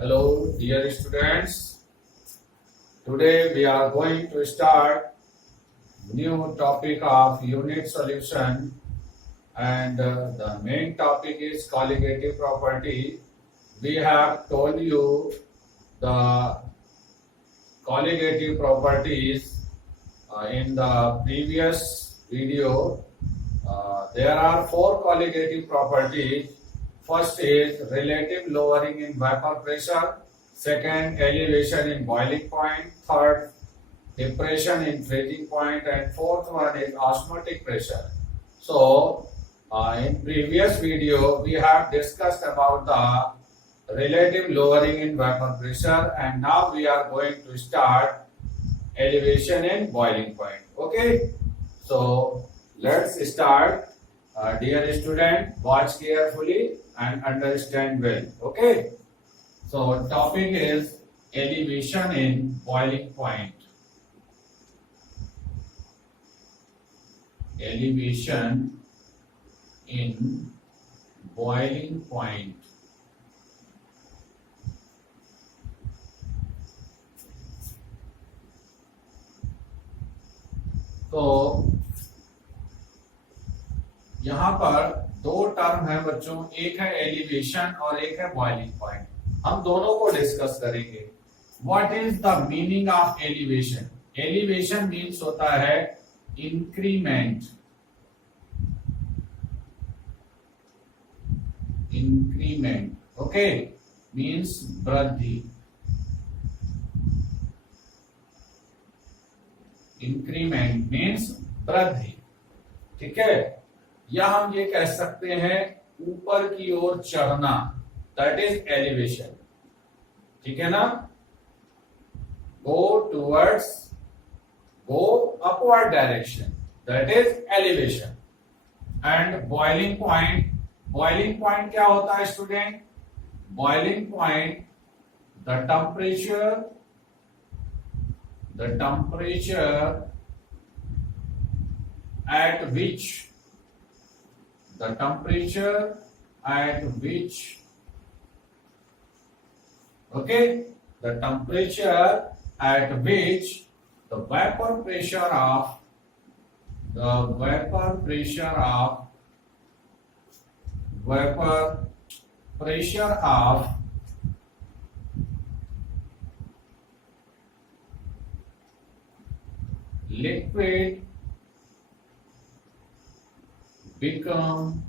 Hello, dear students. Today we are going to start new topic of unit solution, and the main topic is colligative property. We have told you the colligative properties in the previous video. There are four colligative properties. First is relative lowering in vapor pressure. Second, elevation in boiling point. Third, depression in freezing point. And fourth one is osmotic pressure. So, in previous video, we have discussed about the relative lowering in vapor pressure, and now we are going to start elevation in boiling point. Okay, so let's start. Dear student, watch carefully and understand well. Okay, so topic is elevation in boiling point. Elevation in boiling point. तो यहाँ पर दो term है बच्चों, एक है elevation और एक है बॉइलिंग पॉइंट. हम दोनों को डिस्कस करेंगे. What is the meaning of elevation? Elevation means होता है इंक्रीमेंट. इंक्रीमेंट, ओके, मीन्स वृद्धि. इंक्रीमेंट मीन्स वृद्धि. ठीक है, या हम ये कह सकते हैं ऊपर की ओर चढ़ना, दैट इज एलिवेशन. ठीक है ना, go upward direction, that is elevation. And boiling point क्या होता है student? Boiling point the temperature at which the temperature at which the vapor pressure of liquid become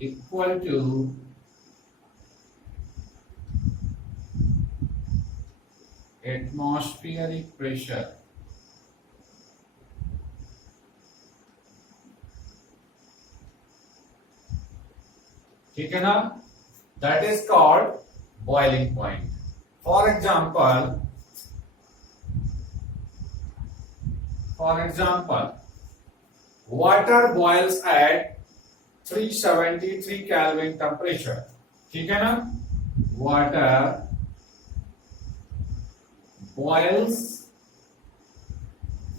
equal to atmospheric pressure. ठीक है ना, that is called boiling point. For example, water boils at 373 Kelvin temperature. ठीक है ना, water boils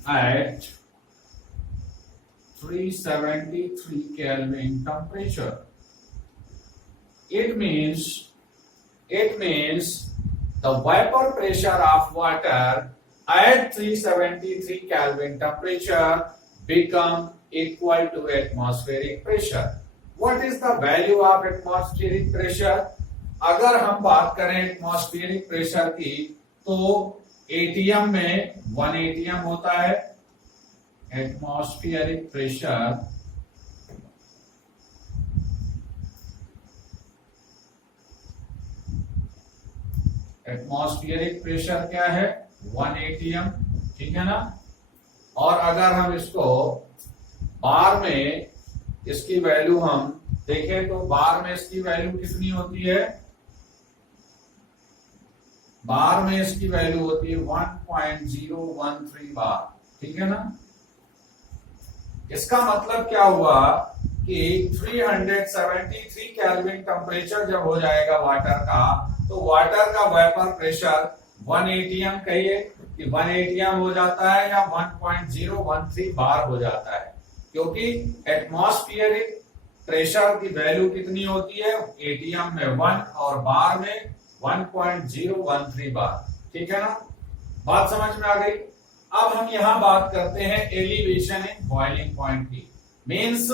at 373 Kelvin temperature. It means the vapor pressure of water at 373 Kelvin temperature become equal to atmospheric pressure. What is the value of atmospheric pressure? अगर हम बात करें atmospheric pressure की, तो ATM में 1 एटीएम होता है. Atmospheric pressure क्या है? 1 एटीएम. ठीक है ना, और अगर हम इसको बार में इसकी वैल्यू हम देखें तो बार में इसकी वैल्यू कितनी होती है? बार में इसकी वैल्यू होती है 1.013 बार. ठीक है ना, इसका मतलब क्या हुआ कि 373 केल्विन टेम्परेचर जब हो जाएगा वाटर का, तो वाटर का वेपर प्रेशर 1 एटीएम कहिए कि 1 एटीएम हो जाता है या 1.013 बार हो जाता है, क्योंकि एटमॉस्फेरिक प्रेशर की वैल्यू कितनी होती है, एटीएम में 1 और बार में 1.013 बार। ठीक है ना, बात समझ में आ गई। अब हम यहां बात करते हैं एलिवेशन इन बॉइलिंग पॉइंट की, मींस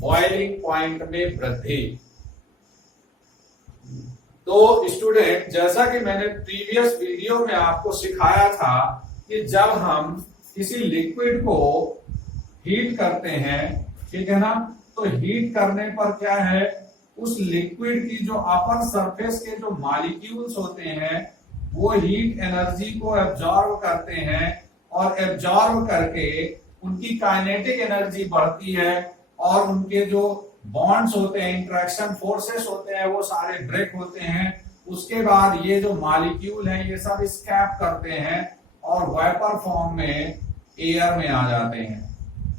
बॉइलिंग पॉइंट में वृद्धि। तो स्टूडेंट, जैसा कि मैंने प्रीवियस वीडियो में आपको सिखाया था कि जब हम किसी लिक्विड को हीट करते हैं, ठीक है ना, तो हीट करने पर क्या है, उस लिक्विड की जो अपर सरफेस के जो मॉलिक्यूल्स होते हैं वो हीट एनर्जी को एब्जॉर्ब करते हैं और एब्जॉर्ब करके उनकी काइनेटिक एनर्जी बढ़ती है और उनके जो बॉन्ड्स होते हैं, इंटरेक्शन फोर्सेस होते हैं, वो सारे ब्रेक होते हैं। उसके बाद ये जो मॉलिक्यूल हैं ये सब स्कैप करते हैं और वेपर फॉर्म में एयर में आ जाते हैं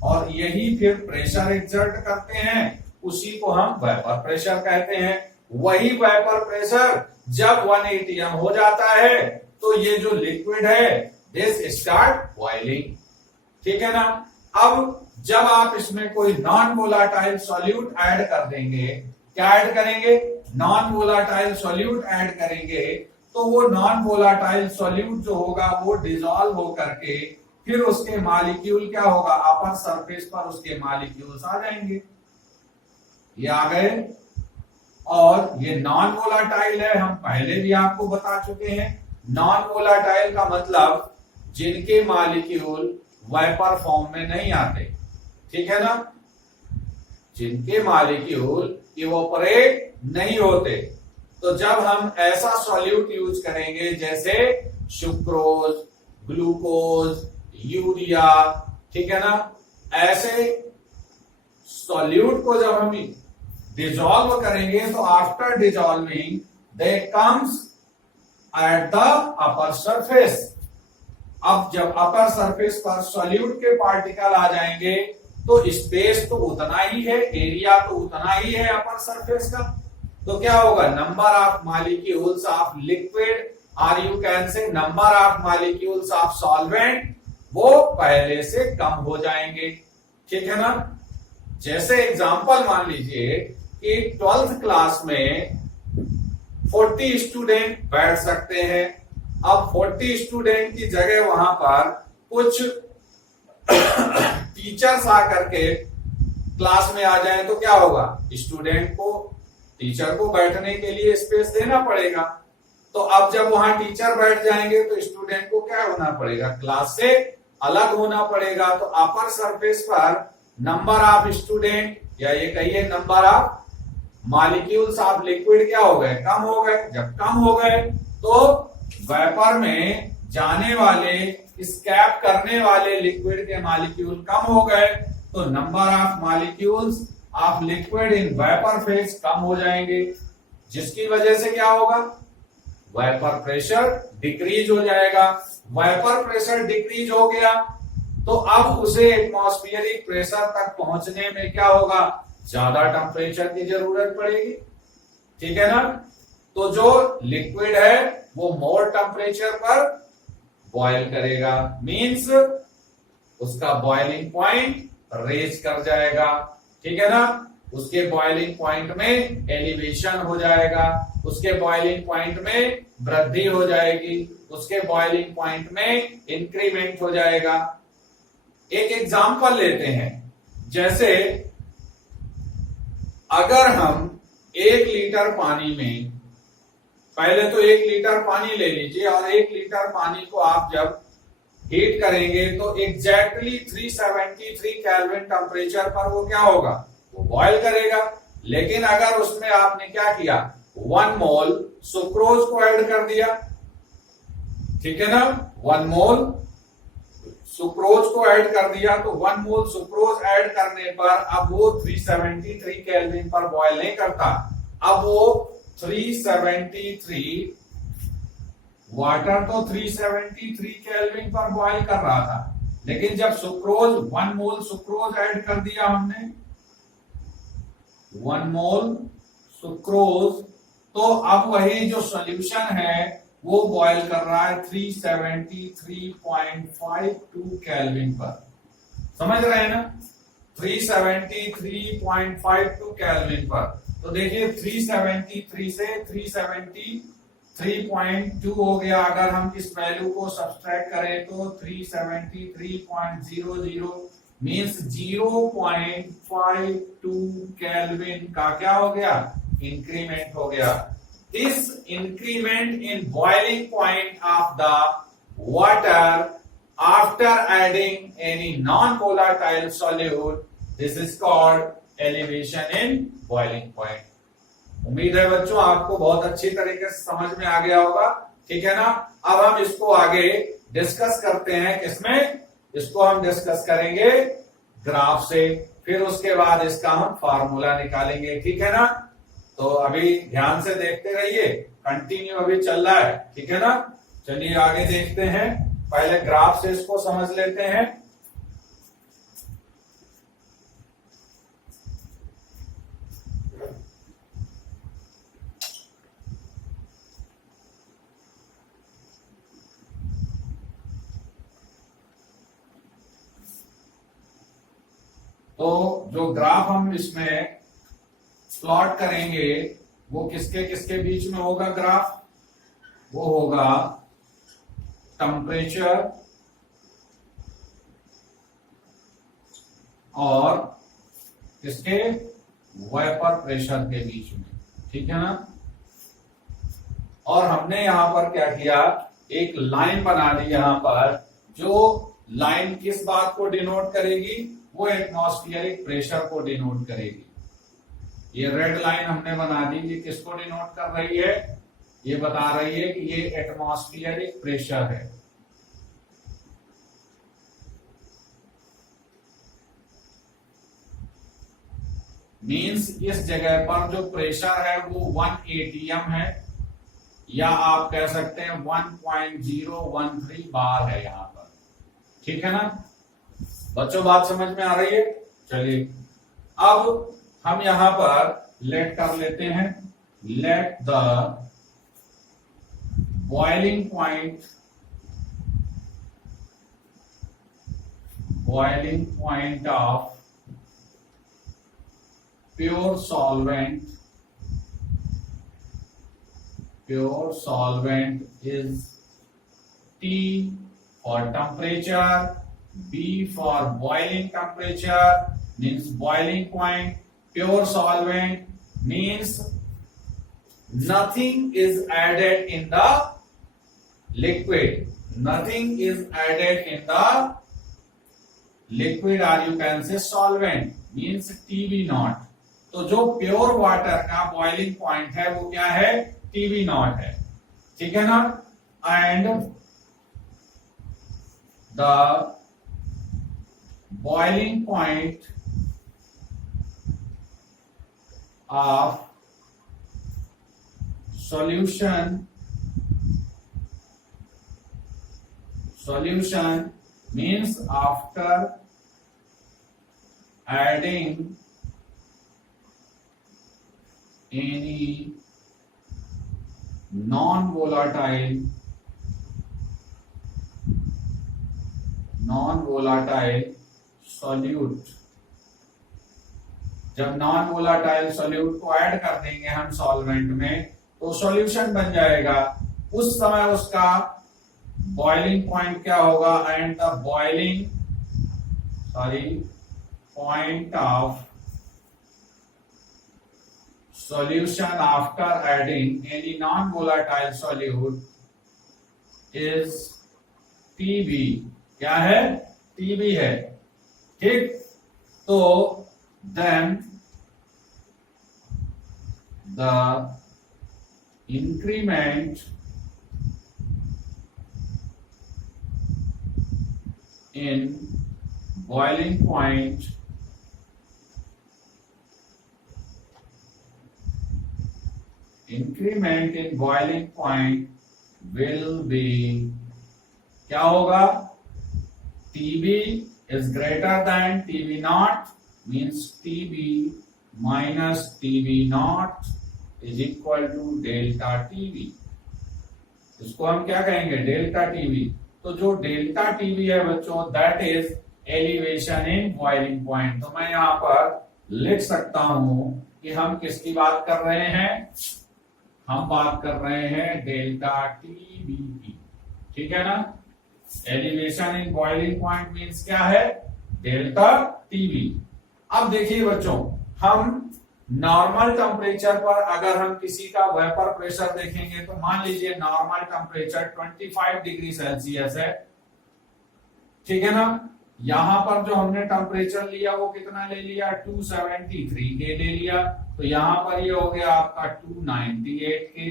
और यही फिर प्रेशर एक्सर्ट करते हैं, उसी को हम वेपर प्रेशर कहते हैं। वही वेपर प्रेशर जब 1 atm हो जाता है तो ये जो लिक्विड है दिस स्टार्ट बॉइलिंग। ठीक है ना। अब जब आप इसमें कोई नॉन वोलाटाइल सॉल्यूट ऐड कर देंगे, क्या ऐड करेंगे, नॉन वोलाटाइल सॉल्यूट ऐड करेंगे, तो वो नॉन वोलाटाइल सॉल्यूट जो होगा वो डिसॉल्व हो करके फिर उसके मॉलिक्यूल क्या होगा, अपर सरफेस पर उसके मॉलिक्यूल्स आ जाएंगे। ये आ गए। और ये नॉन वोलाटाइल है, हम पहले भी आपको बता चुके हैं। नॉन वोलाटाइल का मतलब जिनके मॉलिक्यूल वेपर फॉर्म में नहीं आते, ठीक है ना, जिनके मॉलिक्यूल इवोपरेट नहीं होते। तो जब हम ऐसा सॉल्यूट यूज करेंगे जैसे सुक्रोज, ग्लूकोज, यूरिया, ठीक है ना, ऐसे सॉल्यूट को जब हम डिसॉल्व करेंगे तो after dissolving they comes at the upper surface. अब जब अपर सरफेस पर सॉल्यूट के पार्टिकल आ जाएंगे तो स्पेस तो उतना ही है, एरिया तो उतना ही है अपर सरफेस का, तो क्या होगा, number of molecules of liquid और you can say number of molecules of solvent वो पहले से कम हो जाएंगे। ठीक है ना। जैसे एग्जांपल मान लीजिए कि 12th क्लास में 40 स्टूडेंट बैठ सकते हैं। अब 40 स्टूडेंट की जगह वहां पर कुछ टीचर्स आकर के क्लास में आ जाए तो क्या होगा, स्टूडेंट को, टीचर को बैठने के लिए स्पेस देना पड़ेगा। तो अब जब वहां टीचर बैठ जाएंगे तो स्टूडेंट को क्या होना पड़ेगा, क्लास से अलग होना पड़ेगा। तो अपर सरफेस पर नंबर ऑफ स्टूडेंट या ये कहिए number of molecules of liquid क्या हो गए, कम हो गए। जब कम हो गए तो वेपर में जाने वाले, स्कैप करने वाले लिक्विड के मॉलिक्यूल कम हो गए, तो number of molecules of liquid in vapour phase कम हो जाएंगे, जिसकी वजह से क्या होगा, वेपर प्रेशर डिक्रीज हो जाएगा। वेपर प्रेशर डिक्रीज हो गया तो अब उसे एटमॉस्फेरिक प्रेशर तक पहुंचने में क्या होगा, ज्यादा टेम्परेचर की जरूरत पड़ेगी। ठीक है ना। तो जो लिक्विड है वो मोर टेम्परेचर पर बॉयल करेगा, मींस उसका बॉइलिंग पॉइंट रेज कर जाएगा। ठीक है ना। उसके बॉइलिंग पॉइंट में एलिवेशन हो जाएगा, उसके बॉइलिंग पॉइंट में वृद्धि हो जाएगी, उसके बॉइलिंग पॉइंट में इंक्रीमेंट हो जाएगा। एक एग्जांपल लेते हैं, जैसे अगर हम 1 लीटर पानी में, पहले तो 1 लीटर पानी ले लीजिए और 1 लीटर पानी को आप जब हीट करेंगे तो एग्जैक्टली 373 केल्विन टेम्परेचर पर वो क्या होगा, वो बॉयल करेगा। लेकिन अगर उसमें आपने क्या किया, 1 मोल सुक्रोज को ऐड कर दिया, ठीक है ना, 1 मोल सुक्रोज को ऐड कर दिया, तो 1 मोल सुक्रोज ऐड करने पर अब वो 373 केल्विन पर बॉयल नहीं करता, अब वो 373, वाटर तो 373 केल्विन पर बॉयल कर रहा था, लेकिन जब सुक्रोज 1 मोल सुक्रोज ऐड कर दिया हमने, 1 मोल सुक्रोज, तो अब वही जो सॉल्यूशन है वो बॉयल कर रहा है 373.52 केल्विन पर। समझ रहे हैं ना। 373.52 केल्विन पर। तो देखिए 373 से 373.2 हो गया। अगर हम इस वैल्यू को सब्सट्रैक्ट करें तो 373.00 मीन्स 0.52 केल्विन का क्या हो गया, इंक्रीमेंट हो गया। This increment in boiling point of the water after adding any non-volatile solute, this is called elevation in boiling point। उम्मीद है बच्चों आपको बहुत अच्छी तरीके से समझ में आ गया होगा, ठीक है ना। अब हम इसको आगे डिस्कस करते हैं, किसमें, इसको हम डिस्कस करेंगे ग्राफ से, फिर उसके बाद इसका हम फार्मूला निकालेंगे, ठीक है ना। तो अभी ध्यान से देखते रहिए, कंटिन्यू अभी चल रहा है, ठीक है ना। चलिए आगे देखते हैं, पहले ग्राफ से इसको समझ लेते हैं। तो जो ग्राफ हम इसमें प्लॉट करेंगे वो किसके किसके बीच में होगा ग्राफ, वो होगा टेम्परेचर और किसके, वेपर प्रेशर के बीच में, ठीक है ना। और हमने यहां पर क्या किया, एक लाइन बना दी यहां पर, जो लाइन किस बात को डिनोट करेगी, वो एटमॉस्फेरिक प्रेशर को डिनोट करेगी। ये रेड लाइन हमने बना दी, ये किसको डिनोट कर रही है, ये बता रही है कि ये एटमॉस्फेरिक प्रेशर है। मींस इस जगह पर जो प्रेशर है वो 1 atm है, या आप कह सकते हैं 1.013 बार है यहां पर, ठीक है ना बच्चों, बात समझ में आ रही है। चलिए अब हम यहां पर लेट कर लेते हैं, let the boiling point of pure solvent is T for temperature, B for boiling temperature means boiling point, pure solvent means nothing is added in the liquid, nothing is added in the liquid, or you can say solvent means TB naught। तो जो pure water का boiling point है वो क्या है, TB naught है, ठीक है ना। And the boiling point of solution means after adding any non-volatile solute। जब नॉन वोलाटाइल सोल्यूट को ऐड कर देंगे हम सॉल्वेंट में तो सॉल्यूशन बन जाएगा। उस समय उसका बॉइलिंग पॉइंट क्या होगा, and the point of solution after adding any non-volatile solute is TB। क्या है, TB है, ठीक। तो then the increment in boiling point will be क्या होगा, TB is greater than TB naught means TB minus TB naught is equal to delta TB। इसको हम क्या कहेंगे, डेल्टा TB। तो जो डेल्टा TB है बच्चों, that is elevation in boiling point. तो मैं यहां पर लिख सकता हूं कि हम किसकी बात कर रहे हैं, हम बात कर रहे हैं डेल्टा टीबी की, ठीक है ना। Elevation in boiling point means क्या है, डेल्टा टीबी। अब देखिए बच्चों, हम नॉर्मल टेम्परेचर पर अगर हम किसी का वेपर प्रेशर देखेंगे तो मान लीजिए नॉर्मल टेम्परेचर 25 डिग्री सेल्सियस है, ठीक है ना। यहां पर जो हमने टेम्परेचर लिया वो कितना ले लिया, 273 के ले लिया, तो यहां पर ये हो गया आपका 298 के,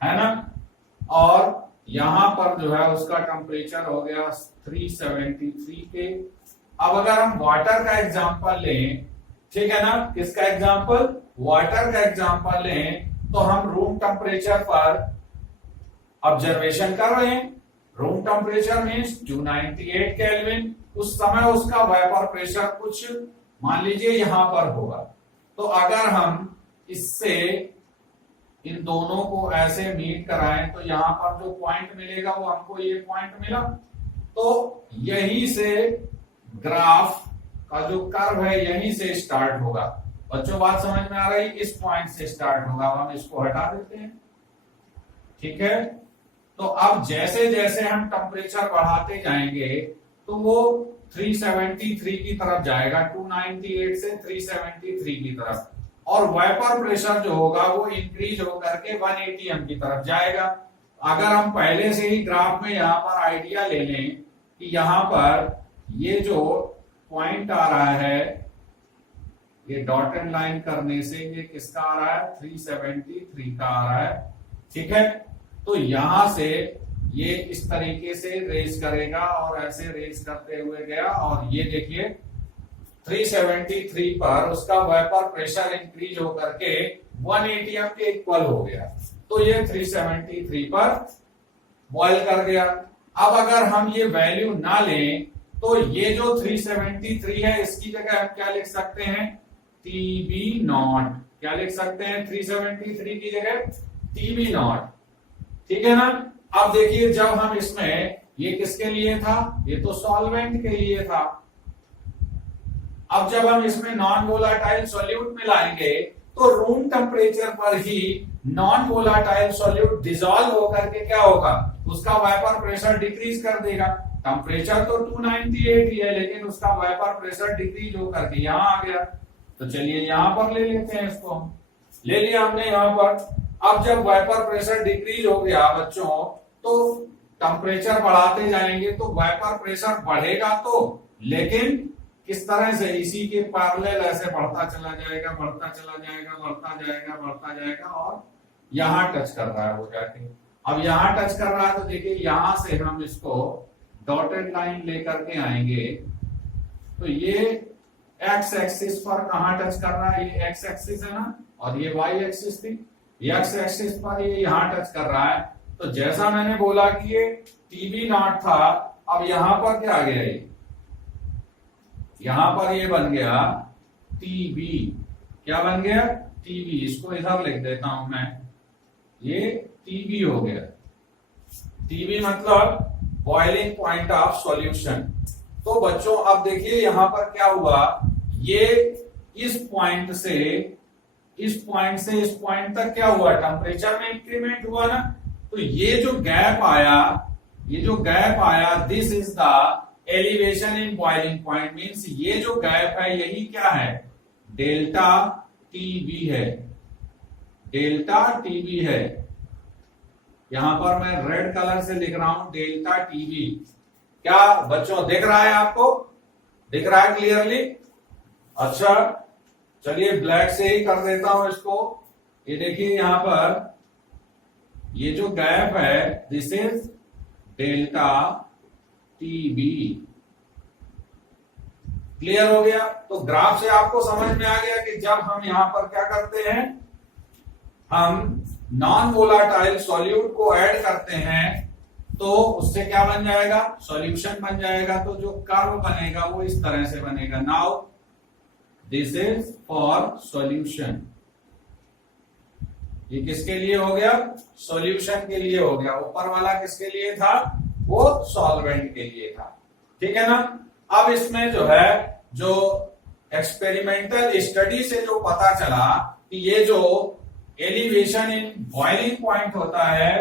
है ना। और यहां पर जो है उसका टेम्परेचर हो गया 373 के। अब अगर हम वाटर का एग्जांपल लें, ठीक है ना, किसका एग्जांपल, वाटर का एग्जांपल लें, तो हम रूम टेम्परेचर पर ऑब्जर्वेशन कर रहे हैं। Room temperature means 298 kelvin. उस समय उसका वेपर प्रेशर कुछ मान लीजिए यहां पर होगा। तो अगर हम इससे इन दोनों को ऐसे मीट कराएं तो यहां पर जो पॉइंट मिलेगा वो हमको ये पॉइंट मिला। तो यहीं से ग्राफ का जो कर्व है यहीं से स्टार्ट होगा। बच्चों बात समझ में आ रही, इस पॉइंट से स्टार्ट होगा, हम इसको हटा देते हैं, ठीक है। तो अब जैसे जैसे हम टेम्परेचर बढ़ाते जाएंगे तो वो 373 की तरफ जाएगा, 298 से 373 की तरफ, और वेपर प्रेशर जो होगा वो इंक्रीज होकर के 180 एम की तरफ जाएगा। अगर हम पहले से ही ग्राफ में यहाँ पर आइडिया ले लें कि यहाँ पर ये जो पॉइंट आ रहा है, ये डॉटेड लाइन करने से ये किसका आ रहा है, 373 का आ रहा है, ठीक है। तो यहां से ये इस तरीके से रेज करेगा और ऐसे रेज करते हुए गया, और ये देखिए 373 पर उसका वेपर प्रेशर इंक्रीज होकर के 180 एम के इक्वल हो गया। तो ये 373 पर बॉयल कर गया। अब अगर हम ये वैल्यू ना लें तो ये जो 373 है इसकी जगह हम क्या लिख सकते हैं, टीबी नॉट। क्या लिख सकते हैं, 373 की जगह टीबी नॉट, ठीक है ना। अब देखिए जब हम इसमें, ये किसके लिए था, ये तो सॉल्वेंट के लिए था। अब जब हम इसमें नॉन वोलाटाइल सॉल्यूट मिलाएंगे तो रूम टेम्परेचर पर ही नॉन वोलाटाइल सॉल्यूट डिसॉल्व होकर के क्या होगा, उसका वेपर प्रेशर डिक्रीज कर देगा। टेम्परेचर तो 298 ही है, लेकिन उसका वेपर प्रेशर डिक्रीज होकर के यहाँ आ गया। तो चलिए यहां पर ले लेते हैं इसको, हम ले लिया हमने यहां पर। अब जब वेपर प्रेशर डिक्रीज हो गया बच्चों, तो टेम्परेचर बढ़ाते जाएंगे तो वेपर प्रेशर बढ़ेगा, तो लेकिन किस तरह से, इसी के पैरेलल ऐसे बढ़ता चला जाएगा, बढ़ता चला जाएगा, बढ़ता जाएगा, बढ़ता जाएगा, और यहां टच कर रहा है वो जाके। अब यहां टच कर रहा है तो देखिए यहां से हम इसको डॉटेड लाइन लेकर के आएंगे तो ये एक्स एक्सिस पर कहां टच कर रहा है, ये एक्स एक्सिस है ना, और ये वाई एक्सिस थी, एक्स एक्सिस पर ये यहां टच कर रहा है। तो जैसा मैंने बोला कि ये टीबी नॉट था, अब यहां पर क्या आ गया, ये यहां पर ये बन गया टीबी। क्या बन गया, टीबी। इसको इधर लिख देता हूं मैं, ये टीबी हो गया। टीबी मतलब बॉइलिंग पॉइंट ऑफ सॉल्यूशन। तो बच्चों अब देखिए यहां पर क्या हुआ, ये इस पॉइंट से इस पॉइंट तक क्या हुआ, टेम्परेचर में इंक्रीमेंट हुआ ना। तो ये जो गैप आया, this is the elevation in boiling point. Means ये जो गैप है यही क्या है, डेल्टा टीबी है, डेल्टा टीबी है। यहां पर मैं रेड कलर से लिख रहा हूं डेल्टा टीबी। क्या बच्चों दिख रहा है आपको, दिख रहा है क्लियरली? अच्छा चलिए ब्लैक से ही कर देता हूं इसको। ये देखिए यहां पर ये जो गैप है, this is delta TB. Clear हो गया? तो ग्राफ से आपको समझ में आ गया कि जब हम यहां पर क्या करते हैं, हम नॉन वोलाटाइल सॉल्यूट को ऐड करते हैं तो उससे क्या बन जाएगा, सॉल्यूशन बन जाएगा। तो जो कर्व बनेगा वो इस तरह से बनेगा। Now this is for solution. ये किसके लिए हो गया, सॉल्यूशन के लिए हो गया। ऊपर वाला किसके लिए था, वो सॉल्वेंट के लिए था, ठीक है ना। अब इसमें जो है, जो एक्सपेरिमेंटल स्टडी से जो पता चला कि ये जो एलिवेशन इन बॉइलिंग पॉइंट होता है,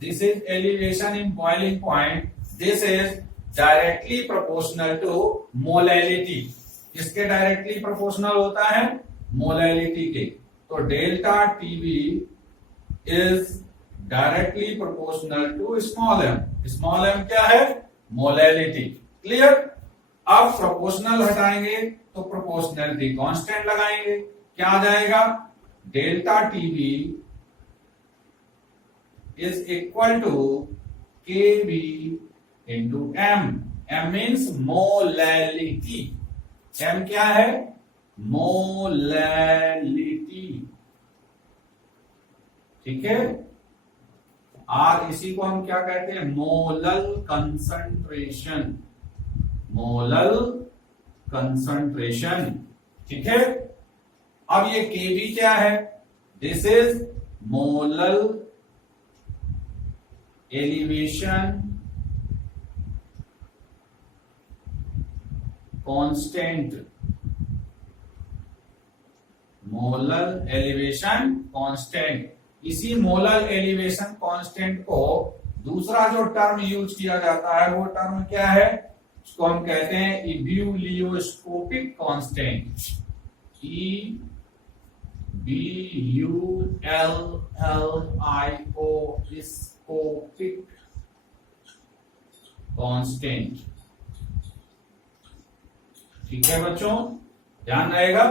this is elevation in boiling point, this is directly proportional to molality. किसके डायरेक्टली प्रोपोर्शनल होता है? मोलैलिटी के। तो delta TV is directly proportional to small m. Small m क्या है? मोलैलिटी। क्लियर? अब प्रोपोर्शनल हटाएंगे तो प्रोपोर्शनलिटी कांस्टेंट लगाएंगे, क्या आ जाएगा? Delta TV is equal to K B into M. M means molality. M क्या है? मोलैलिटी। ठीक है। और इसी को हम क्या कहते हैं? Molal concentration. Molal concentration. ठीक है। अब ये केबी क्या है? This is molal elevation constant. Molal elevation constant. इसी मोलल एलिवेशन कांस्टेंट को दूसरा जो टर्म यूज किया जाता है वो टर्म क्या है? उसको हम कहते हैं ebullioscopic constant. E B U L L I O scopic constant. ठीक है बच्चों, ध्यान रहेगा।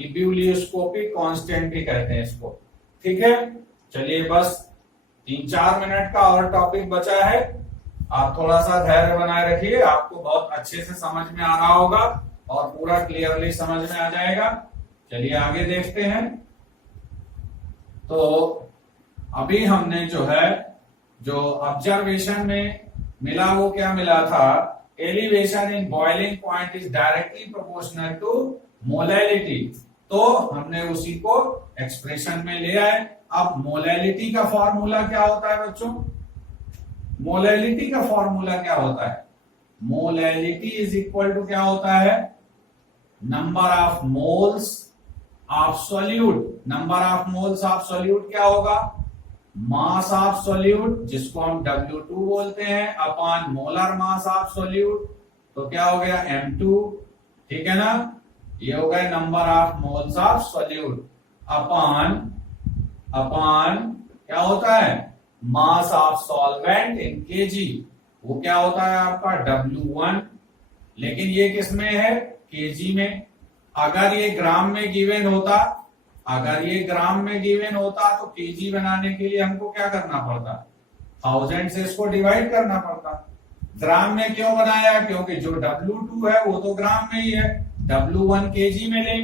इब्यूलियोस्कोपिक कांस्टेंट भी कहते हैं इसको। ठीक है। चलिए बस 3-4 मिनट का और टॉपिक बचा है। आप थोड़ा सा धैर्य बनाए रखिए, आपको बहुत अच्छे से समझ में आ रहा होगा और पूरा क्लियरली समझ में आ जाएगा। चलिए आगे देखते हैं। तो अभी हमने जो है, जो ऑब्जर्वेशन में मिला वो क्या मिला था? Elevation in boiling point is directly proportional to molality. तो हमने उसी को एक्सप्रेशन में ले आए। अब मोलैलिटी का फॉर्मूला क्या होता है बच्चों? मोलैलिटी का फॉर्मूला क्या होता है? मोलैलिटी इज इक्वल टू क्या होता है? Number of moles of solute. Number of moles of solute क्या होगा? मास ऑफ सॉल्यूट, जिसको हम W2 बोलते हैं, upon molar mass of solute. तो क्या हो गया? M2। ठीक है ना? ये हो गया number of moles of solute upon क्या होता है? मास ऑफ सॉल्वेंट इन केजी। वो क्या होता है आपका? W1। लेकिन ये किस में है? केजी में। अगर ये ग्राम में गिवन होता, तो केजी बनाने के लिए हमको क्या करना पड़ता? 1000 से इसको डिवाइड करना पड़ता। ग्राम में क्यों बनाया? क्योंकि जो W2 है वो तो ग्राम में ही है, W1 केजी में ले,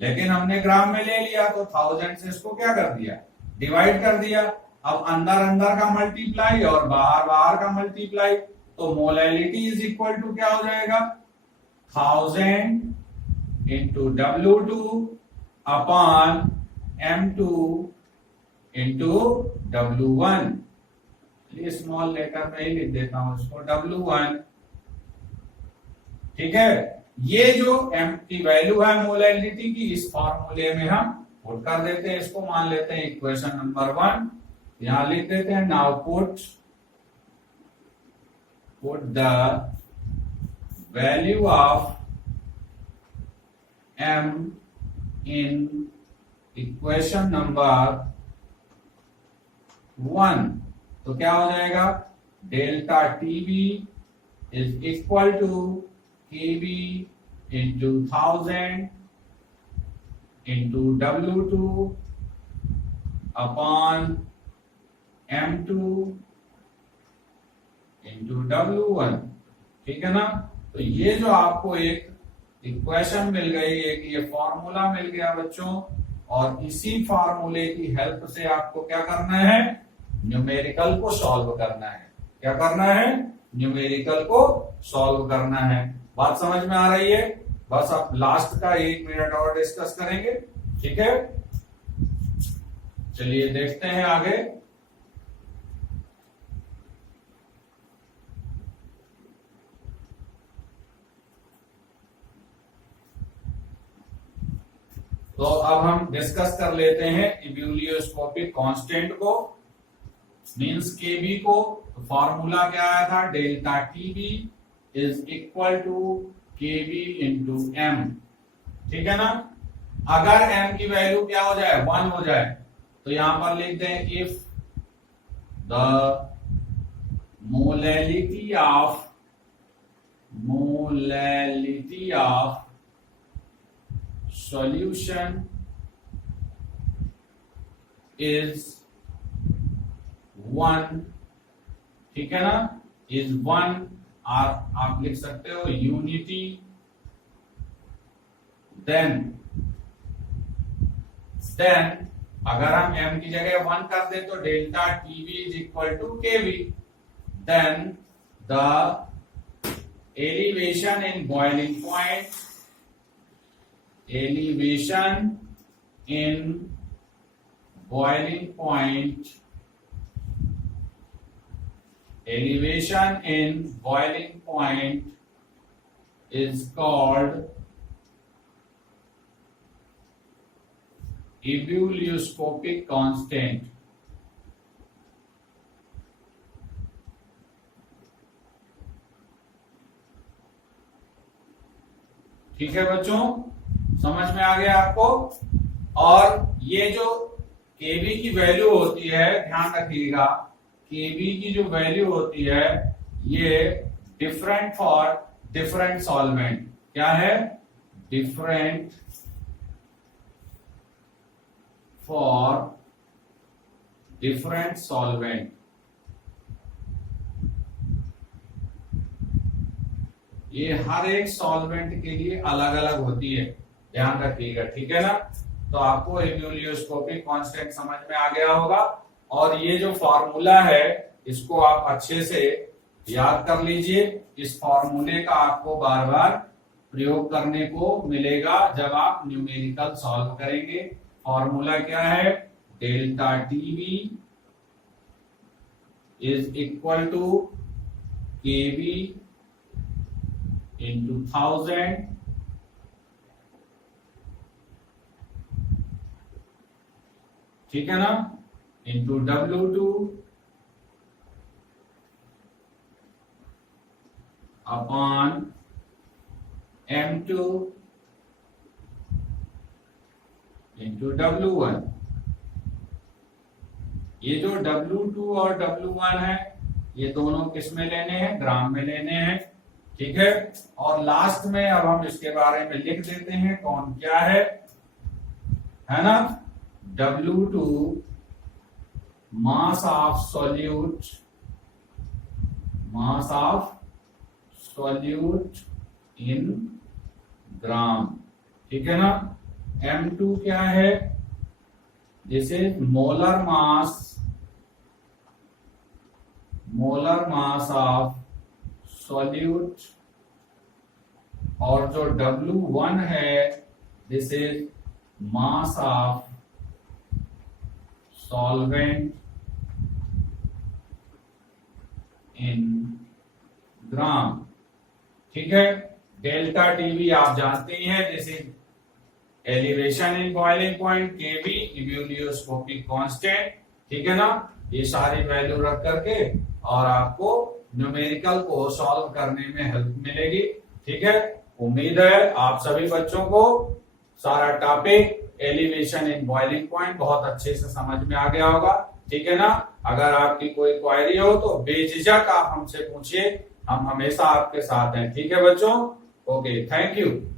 लेकिन हमने ग्राम में ले लिया तो 1000 से इसको क्या कर दिया? डिवाइड कर दिया। अब अंदर अंदर का मल्टीप्लाई और बाहर बाहर का मल्टीप्लाई, तो मोलैलिटी इज इक्वल टू क्या हो जाएगा? 1000 into W2 upon M2 into W1। ये स्मॉल लेटर में ही लिख देता हूं इसको, W1। ठीक है। ये जो M की वैल्यू है मोलैलिटी की, इस फॉर्मूले में हम पुट कर देते हैं। इसको मान लेते हैं इक्वेशन नंबर 1, यहां लिख देते हैं। Now put the value of M in equation number 1। तो क्या हो जाएगा? Delta TV is equal to KB into 1000 into W2 upon M2 into W1। ठीक है ना? तो ये जो आपको एक इक्वेशन मिल गई, एक ये फॉर्मूला मिल गया बच्चों, और इसी फॉर्मूले की हेल्प से आपको क्या करना है? न्यूमेरिकल को सॉल्व करना है। क्या करना है? न्यूमेरिकल को सॉल्व करना है। बात समझ में आ रही है? बस अब लास्ट का 1 मिनट और डिस्कस करेंगे। ठीक है। चलिए देखते हैं आगे। तो अब हम डिस्कस कर लेते हैं इब्यूलियोस्कोपिक कांस्टेंट को, मींस केबी को। तो फॉर्मूला क्या आया था, delta TB is equal to KB into M. ठीक है ना। अगर एम की वैल्यू क्या हो जाए, 1 हो जाए, तो यहां पर लिख दें if the molality of solution is 1, ठीक है ना, is 1, और आप लिख सकते हो यूनिटी, देन अगर हम m की जगह 1 कर दे तो delta TV is equal to KV, then the elevation in boiling point, is called ebullioscopic constant. ठीक है बच्चों, समझ में आ गया आपको। और ये जो केबी की वैल्यू होती है, ध्यान रखिएगा, केबी की जो वैल्यू होती है ये डिफरेंट फॉर डिफरेंट सॉल्वेंट। क्या है, डिफरेंट फॉर डिफरेंट सॉल्वेंट। ये हर एक सॉल्वेंट के लिए अलग अलग होती है, ध्यान रखिएगा। ठीक है ना। तो आपको इब्यूलियोस्कोपिक कांस्टेंट समझ में आ गया होगा। और ये जो फॉर्मूला है इसको आप अच्छे से याद कर लीजिए। इस फॉर्मूले का आपको बार बार प्रयोग करने को मिलेगा जब आप न्यूमेरिकल सॉल्व करेंगे। फॉर्मूला क्या है, delta TV is equal to KB into 1000 ठीक है ना, into W2 upon M2 into W1। ये जो W2 और W1 है ये दोनों किस में लेने हैं, ग्राम में लेने हैं। ठीक है। और लास्ट में अब हम इसके बारे में लिख देते हैं कौन क्या है ना। W2 mass of solute in gram. ठीक है ना। M2 क्या है, this is molar mass of solute. और जो W1 है this is mass of solvent in gram. ठीक है। डेल्टा टीवी आप जानते ही हैं, this is elevation in boiling point, KB ebullioscopic constant. ठीक है ना। ये सारी वैल्यू रख करके और आपको न्यूमेरिकल को सॉल्व करने में हेल्प मिलेगी। ठीक है। उम्मीद है आप सभी बच्चों को सारा topic elevation in boiling point बहुत अच्छे से समझ में आ गया होगा। ठीक है ना। अगर आपकी कोई क्वेरी हो तो बेझिझक आप हमसे पूछिए, हम हमेशा आपके साथ हैं। ठीक है बच्चों, ओके, थैंक यू।